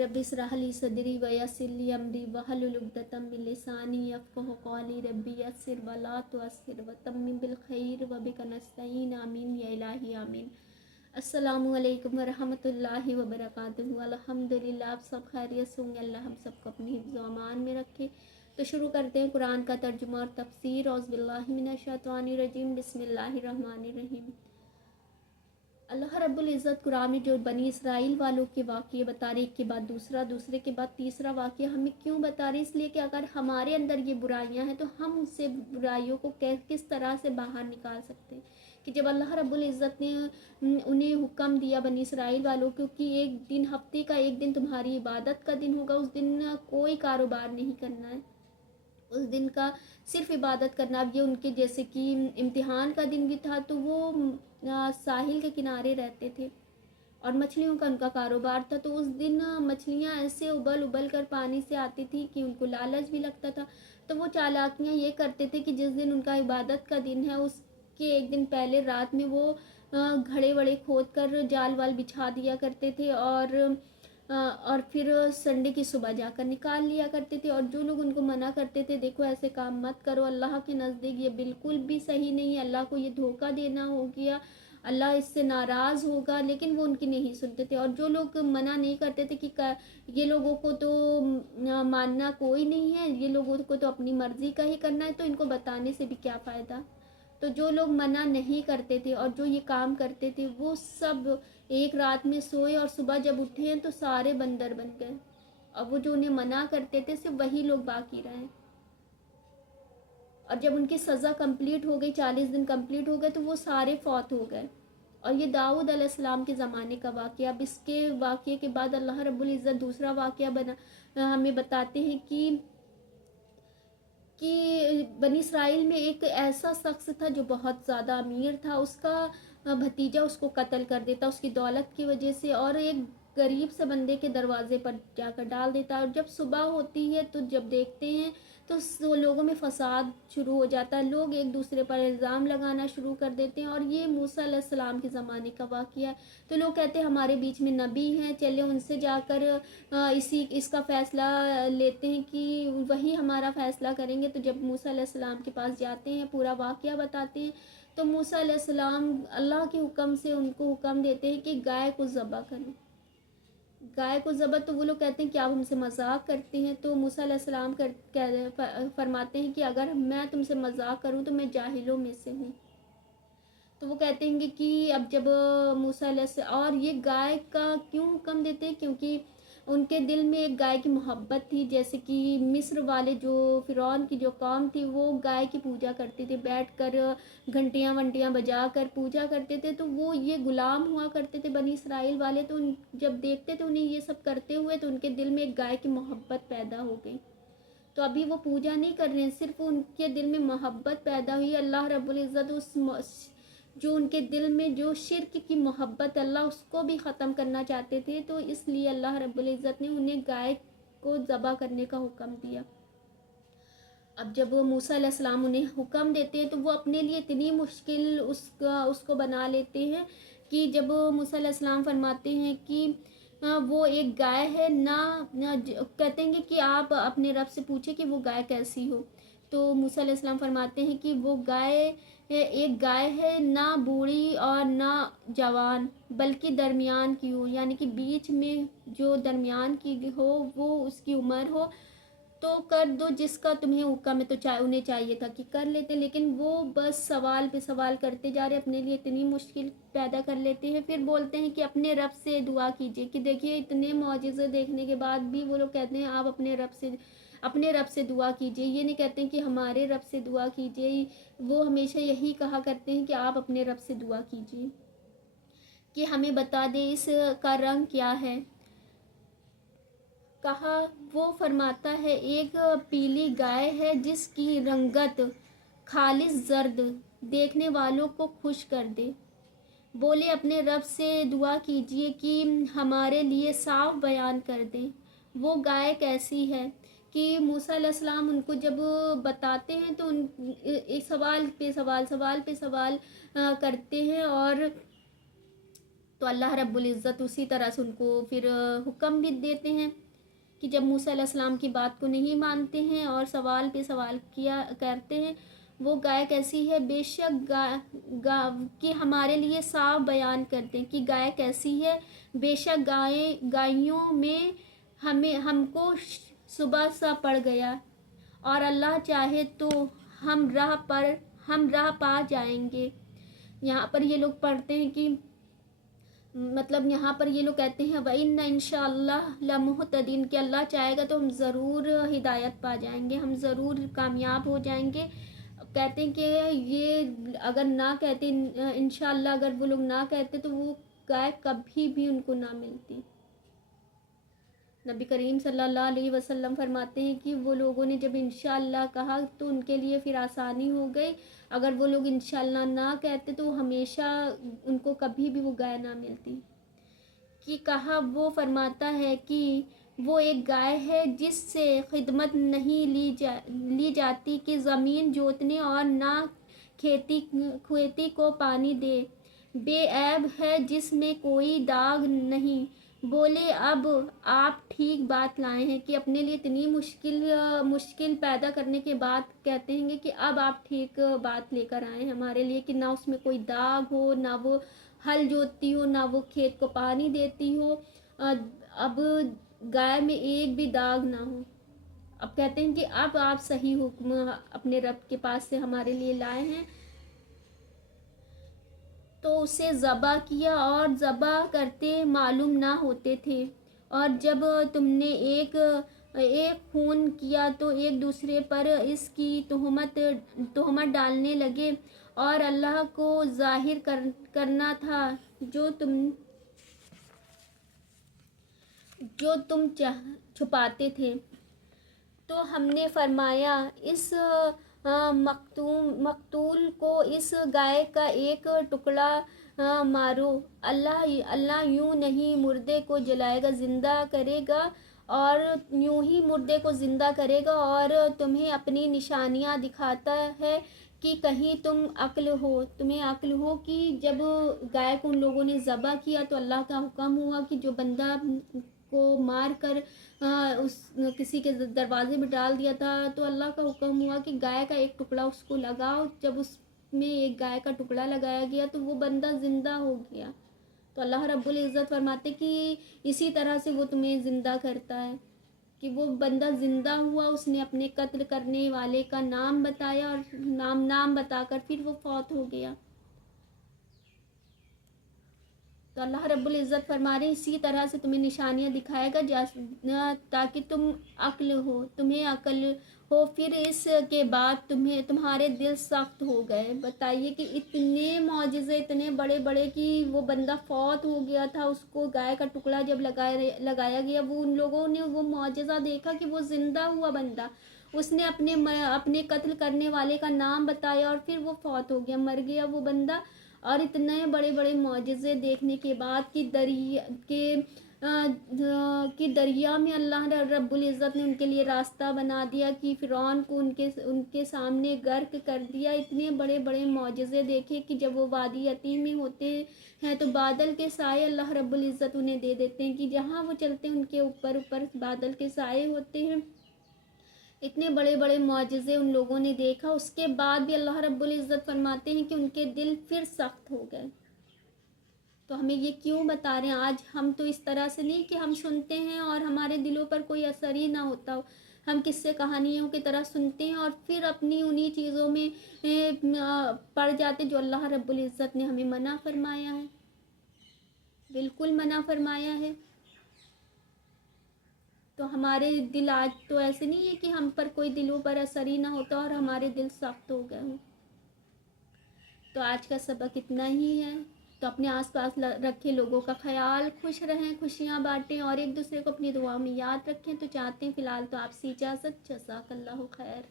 Rabbi इश्रह ली सदरी व यस्सिर ली अमरी वहलुल उक़दतम मिन लिसानी यफ़क़हू क़ौली रब्बि यस्सिर व ला तुअस्सिर व तम्मिम बिल खैर व बिका नस्तईन आमीन या इलाही आमीन। अस्सलामु अलैकुम व रहमतुल्लाहि व बरकातुहू। अल्हम्दुलिल्लाह, आप सब खैरियत से होंगे। अल्लाह हम सबको अपनी हिफ्ज़ व अमान में रखे। तो शुरू करते हैं कुरान का तर्जुमा और तफसीर। औज़ु बिल्लाहि मिनश शैतानिर रजीम, बिस्मिल्लाहिर रहमानिर रहीम। अल्लाह रब्बुल इज़्ज़त कुरान में जो बनी इसराइल वालों के वाक़ये बता रहे, एक के बाद दूसरा, दूसरे के बाद तीसरा वाक़या हमें क्यों बता रहे? इसलिए कि अगर हमारे अंदर ये बुराइयां हैं तो हम उससे बुराइयों को किस तरह से बाहर निकाल सकते हैं। कि जब अल्लाह रब्बुल इज़्ज़त ने उन्हें हुक्म दिया बनी इसराइल वालों को कि एक दिन, हफ्ते का एक दिन तुम्हारी इबादत का दिन होगा, उस दिन कोई कारोबार नहीं करना है, उस दिन का सिर्फ इबादत करना। अब ये उनके जैसे कि इम्तिहान का दिन भी था, तो वो साहिल के किनारे रहते थे और मछलियों का उनका कारोबार था। तो उस दिन मछलियाँ ऐसे उबल उबल कर पानी से आती थी कि उनको लालच भी लगता था। तो वो चालाकियाँ ये करते थे कि जिस दिन उनका इबादत का दिन है, उसके एक दिन पहले रात में वो घड़े वड़े खोद कर जाल वाल बिछा दिया करते थे और फिर संडे की सुबह जाकर निकाल लिया करते थे। और जो लोग उनको मना करते थे, देखो ऐसे काम मत करो, अल्लाह के नज़दीक ये बिल्कुल भी सही नहीं है, अल्लाह को ये धोखा देना हो गया, अल्लाह इससे नाराज़ होगा, लेकिन वो उनकी नहीं सुनते थे। और जो लोग मना नहीं करते थे कि ये लोगों को तो मानना कोई नहीं है, ये लोगों को तो अपनी मर्ज़ी का ही करना है, तो इनको बताने से भी क्या फ़ायदा। तो जो लोग मना नहीं करते थे और जो ये काम करते थे, वो सब एक रात में सोए और सुबह जब उठे हैं तो सारे बंदर बन गए। अब वो जो उन्हें मना करते थे, सिर्फ वही लोग बाकी रहे। और जब उनकी सज़ा कंप्लीट हो गई, 40 दिन कंप्लीट हो गए, तो वो सारे फौत हो गए। और ये दाऊद अलैहिस्सलाम के ज़माने का वाक़या। अब इसके वाक़ये के बाद अल्लाह रब्बुल इज़्ज़त दूसरा वाक़या हमें बताते हैं कि बनी इसराइल में एक ऐसा शख्स था जो बहुत ज़्यादा अमीर था। उसका भतीजा उसको कत्ल कर देता उसकी दौलत की वजह से, और एक गरीब से बंदे के दरवाजे पर जाकर डाल देता है। और जब सुबह होती है तो जब देखते हैं तो लोगों में फसाद शुरू हो जाता है, लोग एक दूसरे पर इल्ज़ाम लगाना शुरू कर देते हैं। और ये मूसा अलैहिस्सलाम के ज़माने का वाक़या है। तो लोग कहते हैं हमारे बीच में नबी हैं, चले उनसे जाकर इसका फ़ैसला लेते हैं कि वही हमारा फ़ैसला करेंगे। तो जब मूसा अलैहिस्सलाम के पास जाते हैं, पूरा वाक़या बताते हैं, तो मूसा अलैहिस्सलाम अल्लाह के हुक्म से उनको हुक्म देते हैं कि गाय को ज़बह करें। गाय को ज़बह, तो वो लोग कहते हैं कि आप हमसे मजाक करते हैं। तो मूसा अलैहिस्सलाम फरमाते हैं कि अगर मैं तुमसे मजाक करूं तो मैं जाहिलों में से हूँ। तो वो कहते हैं कि अब जब मूसा अलैहिस्सलाम, और ये गाय का क्यों हुक्म देते हैं, क्योंकि उनके दिल में एक गाय की मोहब्बत थी। जैसे कि मिस्र वाले जो फ़िरौन की जो कौम थी, वो गाय की पूजा करते थे, बैठ कर घंटियाँ वंटियाँ बजा कर पूजा करते थे। तो वो ये गुलाम हुआ करते थे बनी इसराइल वाले। तो जब देखते थे उन्हें ये सब करते हुए, तो उनके दिल में एक गाय की मोहब्बत पैदा हो गई। तो अभी वो पूजा नहीं कर रहे हैं, सिर्फ उनके दिल में मोहब्बत पैदा हुई। अल्लाह रब्बुल इज़्ज़त उस जो उनके दिल में जो शिर्क की मोहब्बत, अल्लाह उसको भी ख़त्म करना चाहते थे। तो इसलिए अल्लाह रब्बुल इज़्ज़त ने उन्हें गाय को ज़बह करने का हुक्म दिया। अब जब वो मूसा अलैहिस्सलाम उन्हें हुक्म देते हैं, तो वो अपने लिए इतनी मुश्किल उसको बना लेते हैं कि जब मूसा अलैहिस्सलाम फरमाते हैं कि वो एक गाय है कहते हैं कि आप अपने रब से पूछे कि वो गाय कैसी हो। तो मूसा अलैहिस्सलाम फरमाते हैं कि वो गाय एक गाय है, ना बूढ़ी और ना जवान, बल्कि दरमियान की हो, यानी कि बीच में जो दरमियान की हो, वो उसकी उम्र हो। तो कर दो जिसका तुम्हें हुक्म है। तो उन्हें चाहिए था कि कर लेते, लेकिन वो बस सवाल पे सवाल करते जा रहे, अपने लिए इतनी मुश्किल पैदा कर लेते हैं। फिर बोलते हैं कि अपने रब से दुआ कीजिए। कि देखिए इतने मौजिज़े देखने के बाद भी वो लोग कहते हैं आप अपने रब से दुआ कीजिए। ये नहीं कहते हैं कि हमारे रब से दुआ कीजिए, वो हमेशा यही कहा करते हैं कि आप अपने रब से दुआ कीजिए कि हमें बता दे इसका रंग क्या है। कहा, वो फरमाता है एक पीली गाय है जिसकी रंगत खालिस जर्द देखने वालों को खुश कर दे। बोले अपने रब से दुआ कीजिए कि हमारे लिए साफ बयान कर दे वो गाय कैसी है। कि मूसा अलैहिस्सलाम उनको जब बताते हैं तो एक सवाल पे सवाल करते हैं। और तो अल्लाह रब्बुल इज़्ज़त उसी तरह से उनको फिर हुक्म भी देते हैं कि जब मूसा अलैहिस्सलाम की बात को नहीं मानते हैं और सवाल पे सवाल किया करते हैं, वो गाय कैसी है, बेशक कि हमारे लिए साफ बयान करते हैं कि गाय कैसी है, बेशक गायों में हमको सुबह सा पड़ गया और अल्लाह चाहे तो हम राह पा जाएंगे। यहाँ पर ये लोग पढ़ते हैं कि मतलब यहाँ पर ये लोग कहते हैं व इन्ना इंशाअल्लाह लमुहतदीन, कि अल्लाह चाहेगा तो हम ज़रूर हिदायत पा जाएंगे, हम ज़रूर कामयाब हो जाएंगे। कहते हैं कि ये अगर ना कहते इंशाअल्लाह, अगर वो लोग ना कहते तो वो गाय कभी भी उनको ना मिलती। नबी करीम सल्लल्लाहु अलैहि वसल्लम फरमाते हैं कि वो लोगों ने जब इंशाअल्लाह कहा तो उनके लिए फिर आसानी हो गई, अगर वो लोग इंशाअल्लाह ना कहते तो हमेशा उनको कभी भी वो गाय ना मिलती। कि कहा वो फरमाता है कि वो एक गाय है जिससे खिदमत नहीं ली जाती कि ज़मीन जोतने और ना खेती को पानी दे, बेऐब है जिसमें कोई दाग नहीं। बोले अब आप ठीक बात लाए हैं, कि अपने लिए इतनी मुश्किल पैदा करने के बाद कहते हैं कि अब आप ठीक बात लेकर आए हैं हमारे लिए, कि ना उसमें कोई दाग हो, ना वो हल जोतती हो, ना वो खेत को पानी देती हो, अब गाय में एक भी दाग ना हो। अब कहते हैं कि अब आप सही हुक्म अपने रब के पास से हमारे लिए लाए हैं। तो उसे ज़बा किया और ज़बा करते मालूम ना होते थे, और जब तुमने एक खून किया तो एक दूसरे पर इसकी तोहमत डालने लगे, और अल्लाह को जाहिर करना था जो तुम छुपाते थे। तो हमने फरमाया इस मकतूल को इस गाय का एक टुकड़ा मारो, अल्लाह यूं नहीं मुर्दे को जलाएगा, जिंदा करेगा, और यूं ही मुर्दे को जिंदा करेगा और तुम्हें अपनी निशानियां दिखाता है कि कहीं तुम्हें अक्ल हो। कि जब गाय को उन लोगों ने ज़बह किया तो अल्लाह का हुक्म हुआ कि जो बंदा को मार कर उस किसी के दरवाजे में डाल दिया था, तो अल्लाह का हुक्म हुआ कि गाय का एक टुकड़ा उसको लगाओ। जब उसमें एक गाय का टुकड़ा लगाया गया तो वो बंदा ज़िंदा हो गया। तो अल्लाह रब्बुल इज़्ज़त फरमाते कि इसी तरह से वो तुम्हें ज़िंदा करता है, कि वो बंदा ज़िंदा हुआ, उसने अपने कत्ल करने वाले का नाम बताया और नाम बताकर फिर वो फौत हो गया। तो अल्लाह रब्बुल इज़्ज़त फरमा रहे इसी तरह से तुम्हें निशानियां दिखाएगा ताकि तुम तुम्हें अक्ल हो। फिर इसके बाद तुम्हारे दिल सख्त हो गए। बताइए कि इतने मौजिज़े इतने बड़े बड़े कि वो बंदा फौत हो गया था, उसको गाय का टुकड़ा जब लगाया गया, वो उन लोगों ने वो मौजिज़ा देखा कि वो ज़िंदा हुआ बंदा, उसने अपने कत्ल करने वाले का नाम बताया और फिर वो फौत हो गया, मर गया वो बंदा। और इतने बड़े बड़े मौजिज़े देखने के बाद कि दरिया में अल्लाह रब्बुल इज़्ज़त ने उनके लिए रास्ता बना दिया, कि फ़िरौन को उनके सामने गर्क कर दिया। इतने बड़े बड़े मौजिज़े देखे कि जब वो वादी यतीम में होते हैं तो बादल के साए अल्लाह रब्बुल इज़्ज़त उन्हें दे देते हैं, कि जहाँ वो चलते हैं उनके ऊपर बादल के साए होते हैं। इतने बड़े बड़े मौजिज़े उन लोगों ने देखा, उसके बाद भी अल्लाह रब्बुल इज़्ज़त फरमाते हैं कि उनके दिल फिर सख्त हो गए। तो हमें ये क्यों बता रहे हैं? आज हम तो इस तरह से नहीं कि हम सुनते हैं और हमारे दिलों पर कोई असर ही ना होता हो, हम किस्से कहानियों की तरह सुनते हैं और फिर अपनी उन्हीं चीज़ों में पड़ जाते जो अल्लाह रब्बुल इज़्ज़त ने हमें मना फरमाया है, बिल्कुल मना फरमाया है। तो हमारे दिल आज तो ऐसे नहीं है कि हम पर कोई दिलों पर असर ही ना होता और हमारे दिल सख्त हो गए हों। तो आज का सबक इतना ही है। तो अपने आसपास रखे लोगों का ख्याल, खुश रहें, खुशियाँ बांटें और एक दूसरे को अपनी दुआ में याद रखें। तो चाहते हैं फ़िलहाल तो आपसे इजाज़त। जज़ाकल्लाहु खैर।